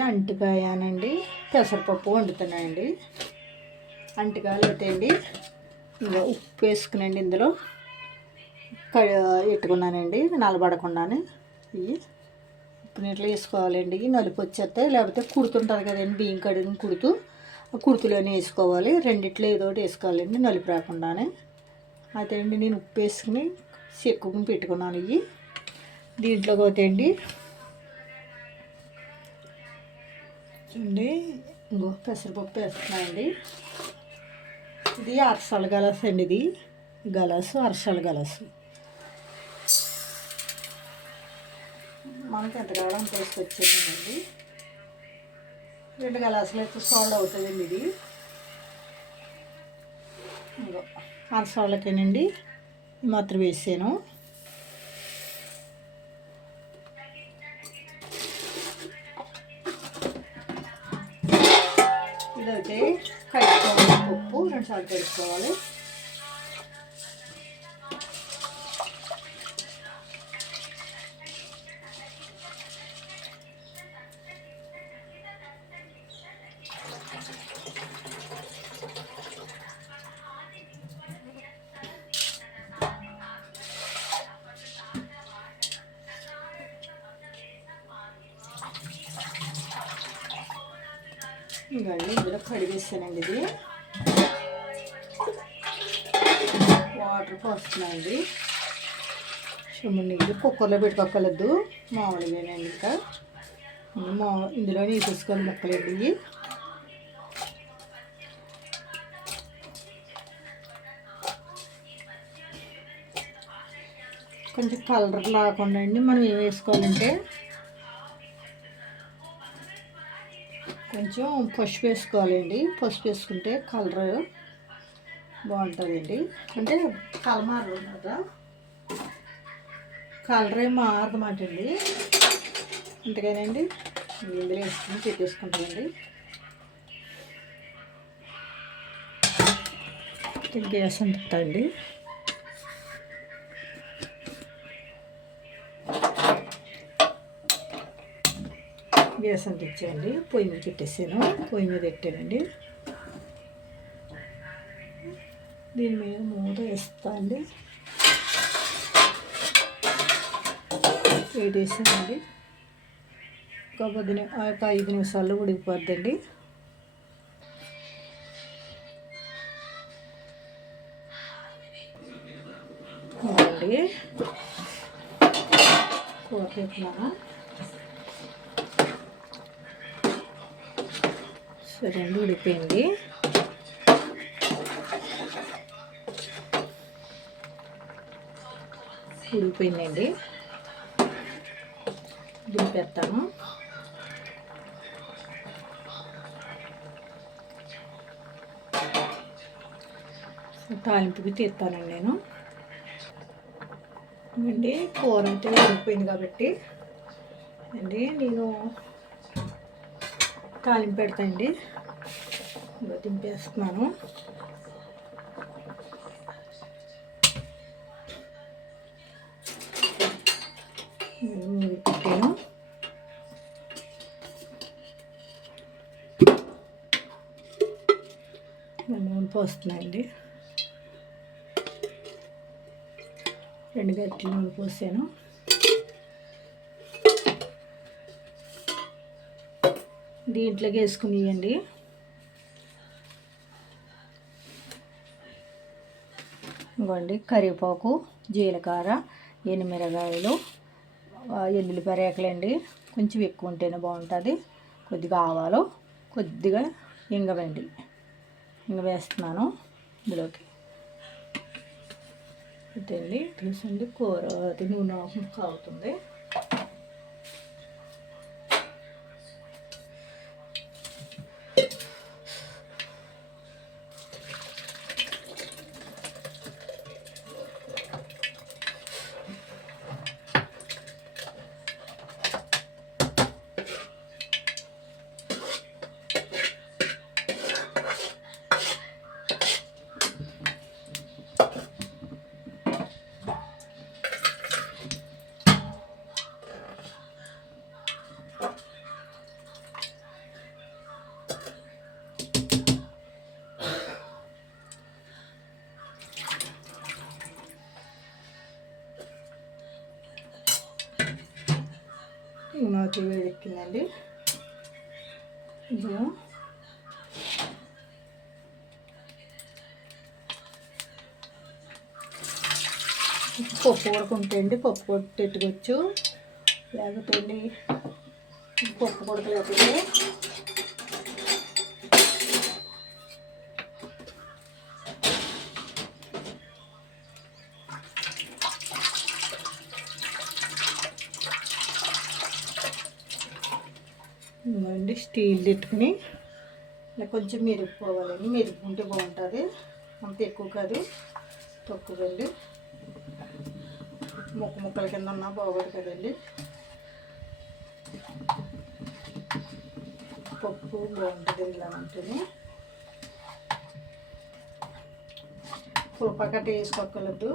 అంటికాయనండి పెసరపప్పు వండుతున్నానండి. అంటికాయలు అయితే అండి ఇంకా ఉప్పు వేసుకునండి ఇందులో పెట్టుకున్నానండి నలబడకుండానే. ఇవి ఉప్పు నీటిలో వేసుకోవాలండి. నలుపు వచ్చేస్తే లేకపోతే కుడుతుంటుంది కదండి, బియ్యం కడిగిన కుడుతులోనే వేసుకోవాలి. రెండిట్లో ఏదో ఒకటి వేసుకోవాలండి నలుపు రాకుండానే. అయితే అండి నేను ఉప్పు వేసుకుని చెక్కుని పెట్టుకున్నాను. ఇవి దీంట్లోకి అయితే అండి చూడండి ఇంకో పెసరపప్పు వేస్తున్నానండి. ఇది అరసల గలసు అండి. ఇది గలసు అరసల గలసు మనకి ఎంత కావాలని తీసుకొచ్చేదండి. 2 గలాసులు అయితే సోల్డ్ అవుతుందండి. ఇది ఇంకో అరసోళ్ళకేనండి మాత్రం వేసాను. ఇదైతే కడుక్కోవాలి, పప్పు 2 సార్లు కడుక్కోవాలి. ఇవ్వండి ఇందులో కడిగేసానండి. ఇది వాటర్ పోస్తున్నానండి. చెమ్ము నీళ్ళు కుక్కర్లో పెట్టుకోగలదు, మామూలుగానండి. ఇంకా ఇందులో వేసేసుకొని ముక్కలండి. ఇవి కొంచెం కలర్ లేకుండా అండి మనం ఏం వేసుకోవాలంటే కొంచెం పసుపు వేసుకోవాలండి. పసుపు వేసుకుంటే కలర్ బాగుంటుందండి. అంటే కలమారు కదా, కలర్ ఏం మారదన్నమాట అండి. అందుకనండి ఇందులో వేసుకుని పెట్టేసుకుంటామండి. గ్యాస్ అంటుందండి. గ్యాస్ అంటించానండి. పొయ్యి మీద పెట్టేసాను. పొయ్యి మీద పెట్టానండి. దీని మీద మూత వేస్తానండి. వేడేసానండి. ఒక 5 నిమిషాల్లో ఉడికిపోద్దండి. ఇదండి కూర పెట్టినాను. సరే అండి, ఉడిపోయింది. ఉడిపోయిందండి. దింపేస్తాను. తాలింపుకి తీస్తానండి నేను. అండి కూర అయితే ఉడిపోయింది కాబట్టి అండి నేను తాలింపు పెడతానండి. దింపేస్తున్నాను. పెట్టాను. నూనె పోస్తున్నాయండి. 2 గంటల నూనె పోసాను. దీంట్లోకి వేసుకునియండి. ఇంకోండి కరివేపాకు, జీలకర్ర, ఎండుమిరగాయలు, ఎల్లుల్లిపాయ రేకలండి. కొంచెం ఎక్కువ ఉంటేనే బాగుంటుంది. కొద్దిగా ఆవాలు, కొద్దిగా ఇంగవండి. ఇంగ వేస్తున్నాను ఇందులోకి. పెట్టండి. తీసండి కూర అది నూనె కాగుతుంది. నూనెలోకి వేడెక్కిందండి. ఇది పప్పు కొడుకుంటే అండి పప్పు కొట్టెట్టుకోవచ్చు, లేకపోతే అండి పప్పు కొడకలేకపోతే ఇవ్వండి స్టీల్ పెట్టుకుని ఇలా కొంచెం మెరుగుపోవాలండి. మెరుగుకుంటే బాగుంటుంది, అంత ఎక్కువ కాదు, తక్కువండి. ముక్కల కింద ఉన్నా బాగోదు కదండి. పప్పు బాగుంటుంది ఇలా ఉంటుంది. పులపకట్ట వేసుకోగలదు.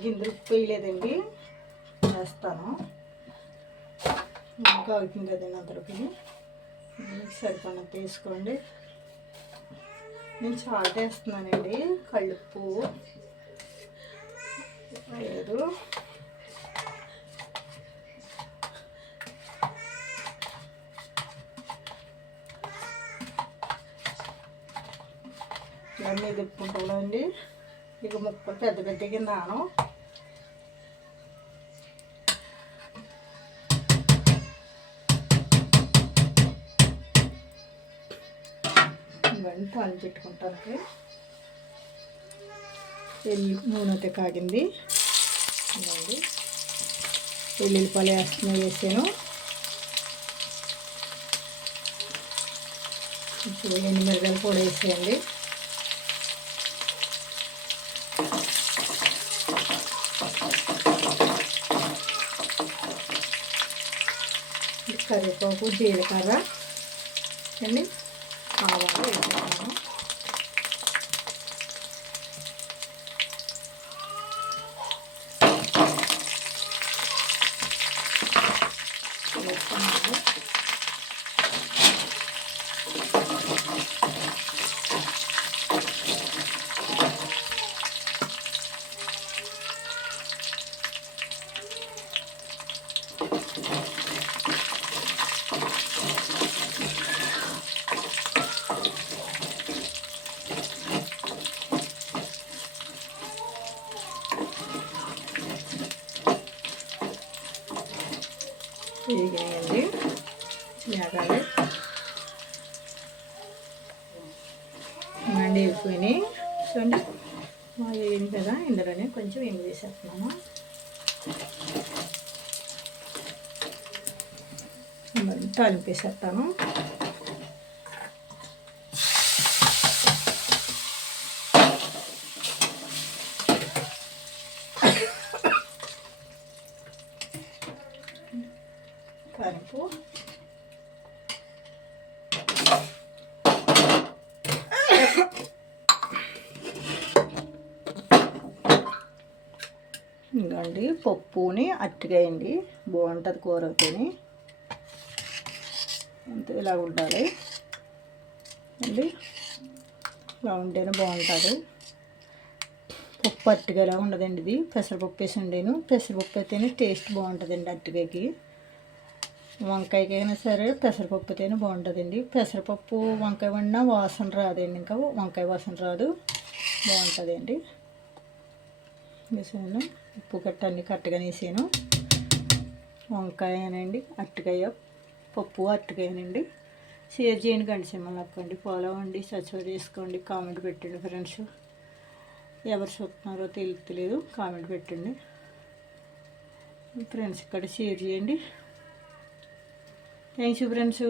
గింజలు వేయలేదండి, వేస్తాను. ఇంకా అవుతుంది కదండి అందరికి. సరిపడినంత వేసుకోండి. నేను సాల్ట్ వేస్తున్నానండి, కళ్ళుప్పు లేదు. ఇవన్నీ తిప్పుకుంటామండి. ఇక ముక్కలు పెద్ద పెద్ద కింద ఇవన్నీ తాళి పెట్టుకుంటానికి. నూనె అయితే కాగింది. ఇవ్వండి వెల్లుల్లిపాయలు వేసాను. ఇప్పుడు ఎండుమిరపకాయలు కూడా వేసేయండి. కరివేపాకు, జీలకర్ర అండి, ఆవాలు వేసుకున్నాను. వేగాయండి, వేగాలి. మండి వెళ్ళిపోయినాయి చూడండి. వేగింది కదా, ఇందులోనే కొంచెం ఎంగు వేసేస్తున్నాను. తాలింపు వేసేస్తాను. తాలింపు ఇంకండి పప్పుని అట్టుగాయండి, బాగుంటుంది కూర అవుతాయి. అంతే, ఇలా ఉండాలి అండి. ఇలా ఉంటేనే బాగుంటుంది. పప్పు అట్టుగా ఉండదండి, ఇది పెసరపప్పు వేసి ఉండేను. పెసరపప్పు అయితేనే టేస్ట్ బాగుంటుందండి అట్టుగాకి. వంకాయకైనా సరే పెసరపప్పు అయితేనే బాగుంటుందండి. పెసరపప్పు వంకాయ వండినా వాసన రాదండి, ఇంకా వంకాయ వాసన రాదు, బాగుంటుందండి. వేసాను ఉప్పు గట్ట అన్నీ కరెక్ట్గా వేసాను. వంకాయనండి, అరటికాయ, పప్పు అరటికాయనండి. షేర్ చేయండి, గంట సింబల్ నొక్కండి, ఫాలో అవ్వండి, సబ్స్క్రైబ్ చేసుకోండి, కామెంట్ పెట్టండి ఫ్రెండ్స్. ఎవరు చూస్తున్నారో తెలియదు, కామెంట్ పెట్టండి ఫ్రెండ్స్. ఇక్కడ షేర్ చేయండి. Thanks friends.